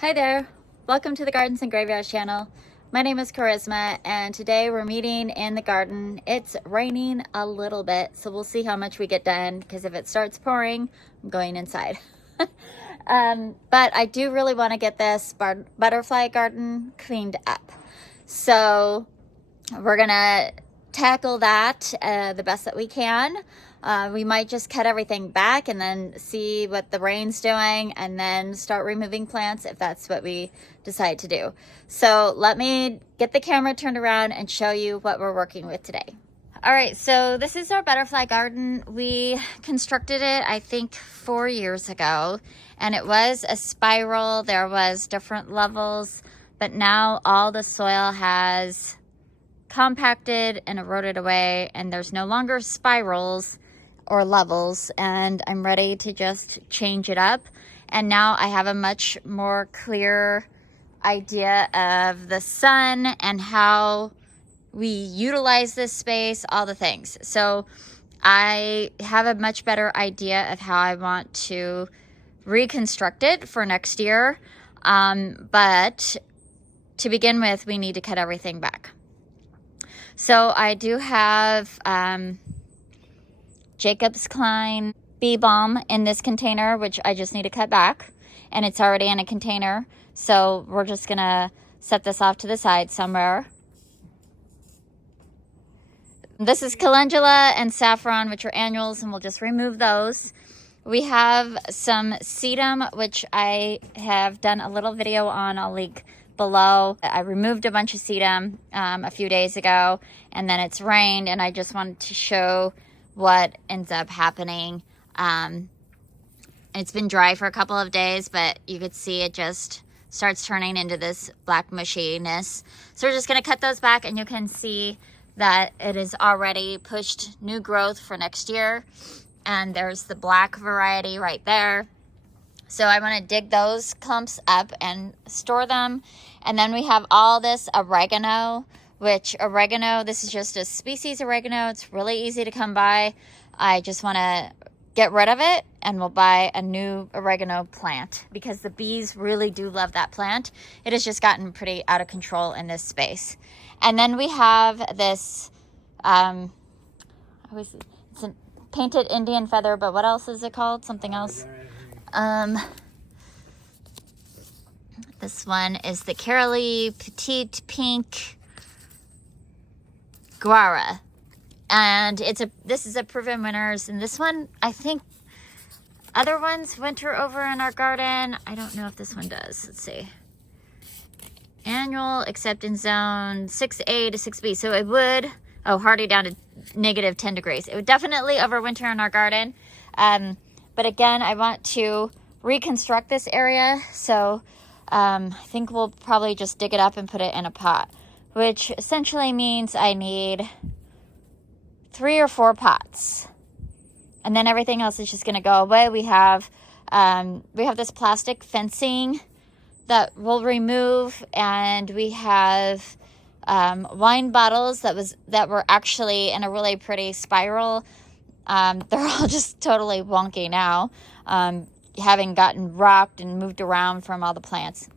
Hi there, welcome to the Gardens and Graveyards channel. My name is Charisma and today we're meeting in the garden. It's raining a little bit, so we'll see how much we get done, because if it starts pouring, I'm going inside. But I do really want to get this butterfly garden cleaned up. So we're gonna tackle that the best that we can. We might just cut everything back and then see what the rain's doing and then start removing plants if that's what we decide to do. So let me get the camera turned around and show you what we're working with today. All right, so this is our butterfly garden. We constructed it, I think, 4 years ago, and it was a spiral. There was different levels, but now all the soil has compacted and eroded away, and there's no longer spirals or levels, and I'm ready to just change it up. And now I have a much more clear idea of the sun and how we utilize this space, all the things. So I have a much better idea of how I want to reconstruct it for next year. But to begin with, we need to cut everything back. So I do have Jacob's Klein bee balm in this container, which I just need to cut back, and it's already in a container. So we're just gonna set this off to the side somewhere. This is calendula and saffron, which are annuals, and we'll just remove those. We have some sedum, which I have done a little video on. I'll link below. I removed a bunch of sedum a few days ago, and then it's rained, and I just wanted to show what ends up happening. It's been dry for a couple of days, but you could see it just starts turning into this black mushiness. So we're just going to cut those back, and you can see that it is already pushed new growth for next year. And there's the black variety right there. So I want to dig those clumps up and store them. And then we have all this oregano, which oregano, this is just a species oregano. It's really easy to come by. I just want to get rid of it, and we'll buy a new oregano plant because the bees really do love that plant. It has just gotten pretty out of control in this space. And then we have this, it's a painted Indian feather, but what else is it called? Something else. This one is the Carolee Petite Pink Guara, and this is a proven winners, and this one, I think other ones winter over in our garden. I don't know if this one does. Let's see. Annual acceptance zone 6A to 6B, so it would, hardy down to -10 degrees. It would definitely overwinter in our garden. But again, I want to reconstruct this area, so I think we'll probably just dig it up and put it in a pot, which essentially means I need 3 or 4 pots, and then everything else is just going to go away. We have this plastic fencing that we'll remove, and we have wine bottles that were actually in a really pretty spiral. They're all just totally wonky now, having gotten rocked and moved around from all the plants.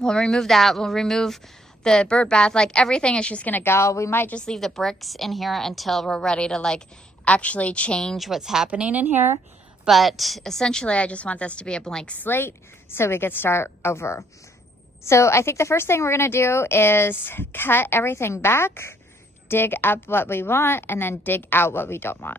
We'll remove that. We'll remove the bird bath. Like, everything is just gonna go. We might just leave the bricks in here until we're ready to like actually change what's happening in here. But essentially, I just want this to be a blank slate so we could start over. So I think the first thing we're gonna do is cut everything back, dig up what we want, and then dig out what we don't want.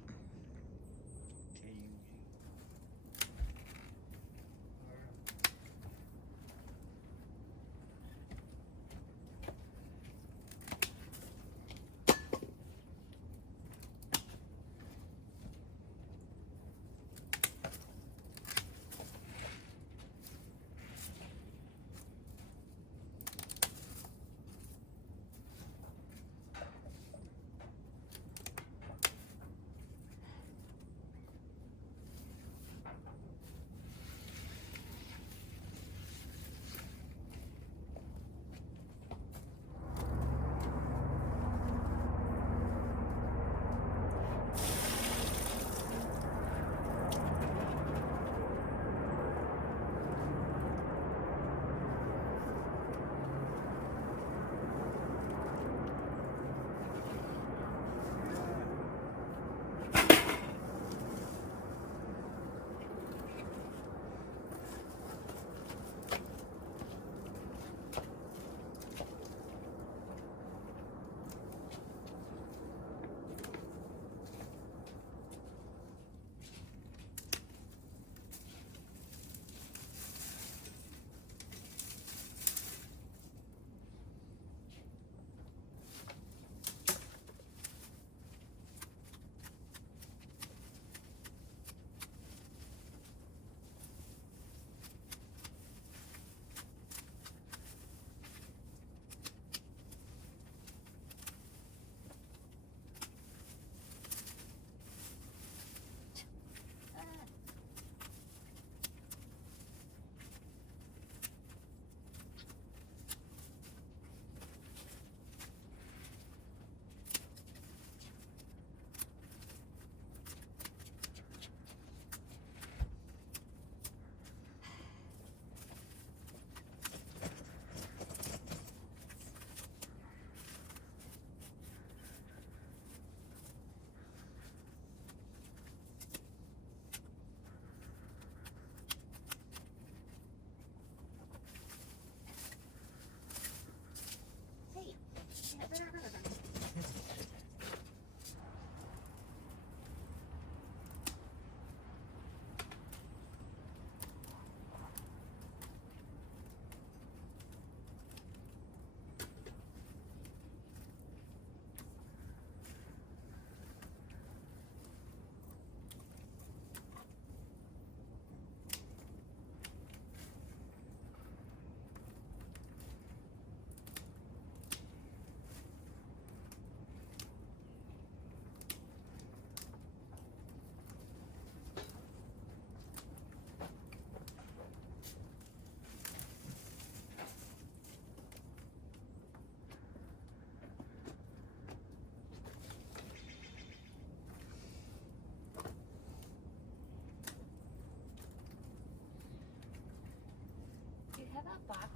How about boxes?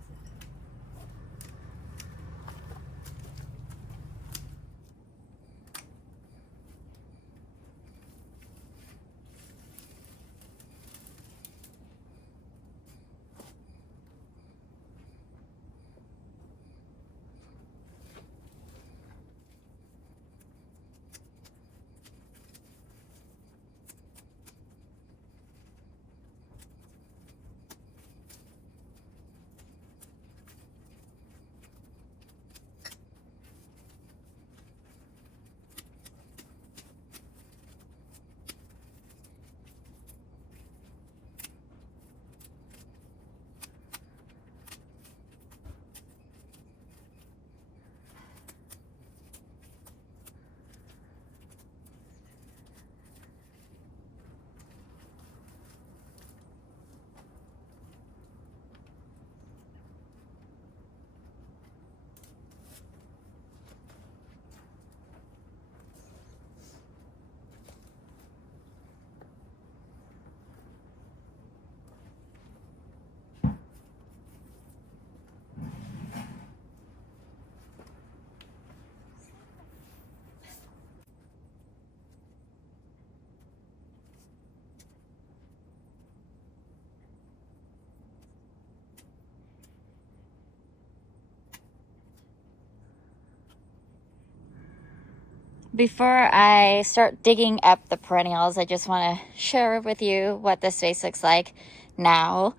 Before I start digging up the perennials, I just want to share with you what this space looks like now.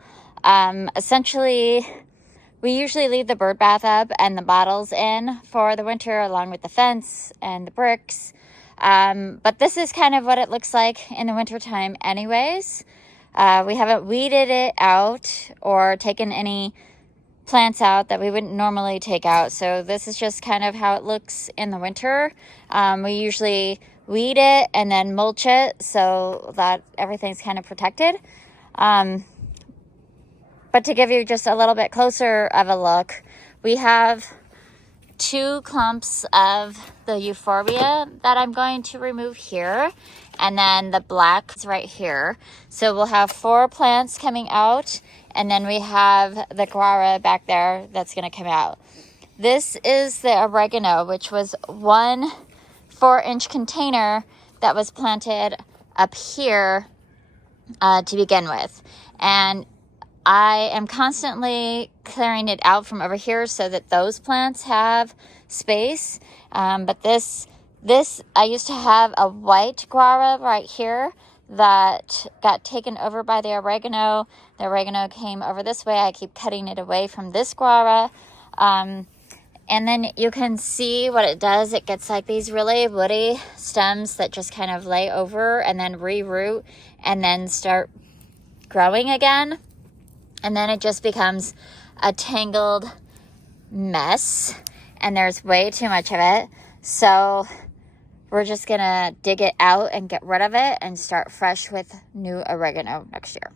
Essentially, we usually leave the bird bath up and the bottles in for the winter, along with the fence and the bricks. But this is kind of what it looks like in the wintertime anyways. We haven't weeded it out or taken any plants out that we wouldn't normally take out. So this is just kind of how it looks in the winter. We usually weed it and then mulch it so that everything's kind of protected. But to give you just a little bit closer of a look, we have 2 clumps of the euphorbia that I'm going to remove here, and then the black is right here. So we'll have 4 plants coming out, and then we have the guara back there that's going to come out. This is the oregano, which was 1 4-inch container that was planted up here to begin with, and I am constantly clearing it out from over here so that those plants have space. But this, I used to have a white guava right here that got taken over by the oregano. The oregano came over this way. I keep cutting it away from this guava. And then you can see what it does. It gets like these really woody stems that just kind of lay over and then reroot and then start growing again. And then it just becomes a tangled mess, and there's way too much of it. So we're just gonna dig it out and get rid of it and start fresh with new oregano next year.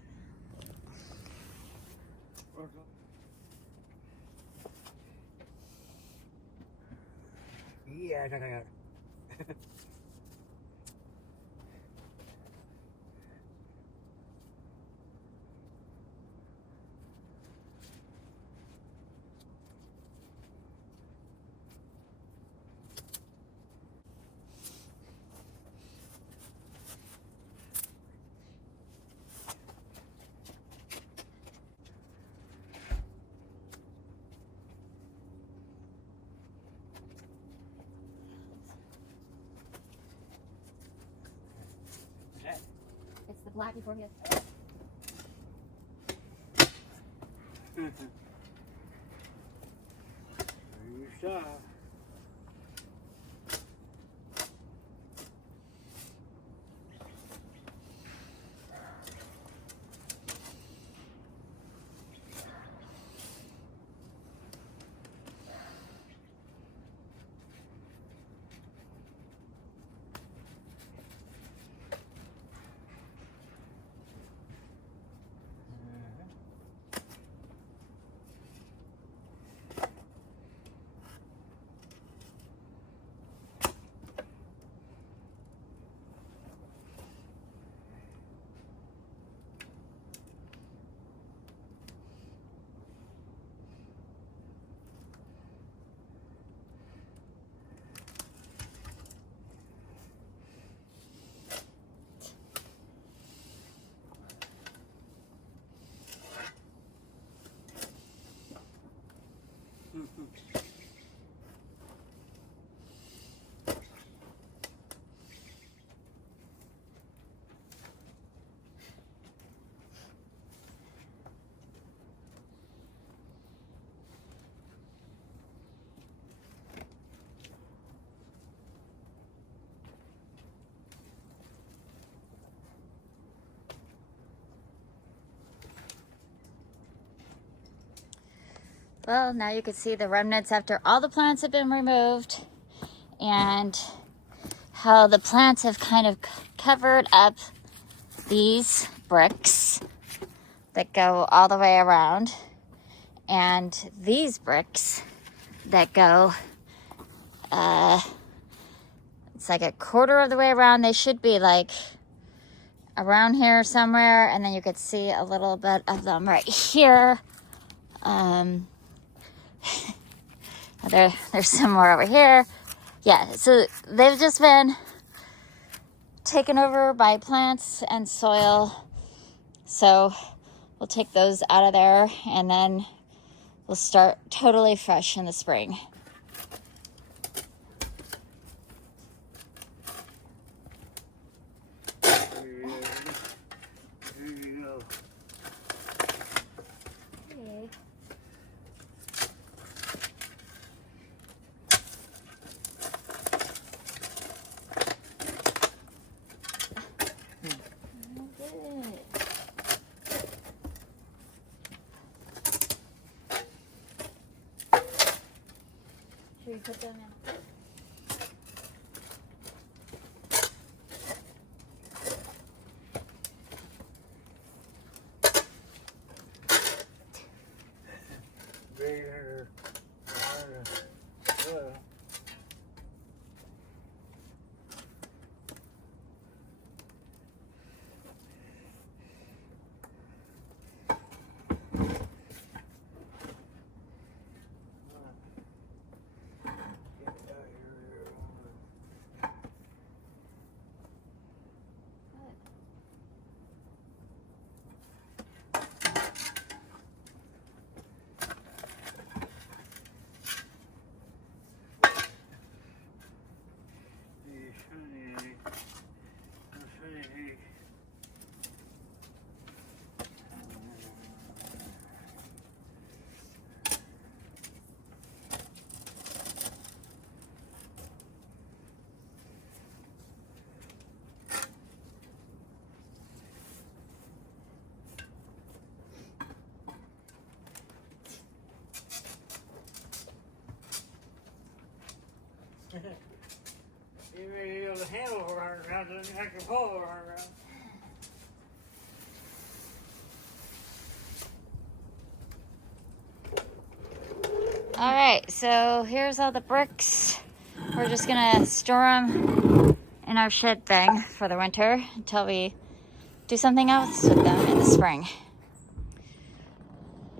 Yeah, It's the black euphorbia. You saw. Well, now you can see the remnants after all the plants have been removed and how the plants have kind of covered up these bricks that go all the way around, and these bricks that go it's like a quarter of the way around. They should be like around here somewhere, and then you could see a little bit of them right here. There's some more over here. Yeah, so they've just been taken over by plants and soil. So we'll take those out of there, and then we'll start totally fresh in the spring. Should we put them in? You may be able to handle 400 pounds, and I can pull 400 pounds. All right, so here's all the bricks. We're just gonna store them in our shed thing for the winter until we do something else with them in the spring.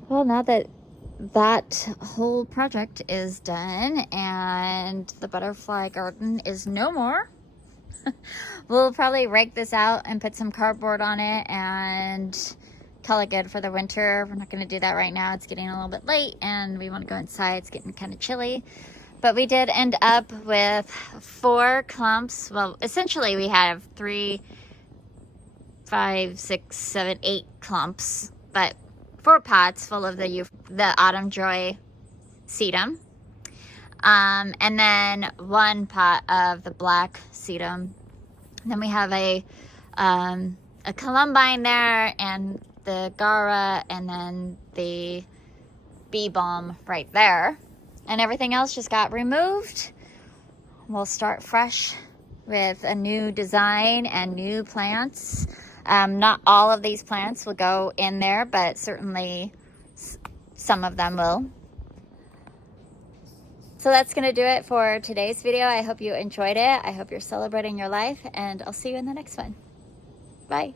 Well, now that that whole project is done and the butterfly garden is no more, we'll probably rake this out and put some cardboard on it and call it good for the winter. We're not going to do that right now. It's getting a little bit late and we want to go inside. It's getting kind of chilly. But we did end up with 4 clumps. Well, essentially we have 3, 5, 6, 7, 8 clumps, but 4 pots full of the autumn joy sedum, and then 1 pot of the black sedum. Then we have a columbine there, and the gara, and then the bee balm right there, and everything else just got removed. We'll start fresh with a new design and new plants. Not all of these plants will go in there, but certainly some of them will. So that's going to do it for today's video. I hope you enjoyed it. I hope you're celebrating your life, and I'll see you in the next one. Bye.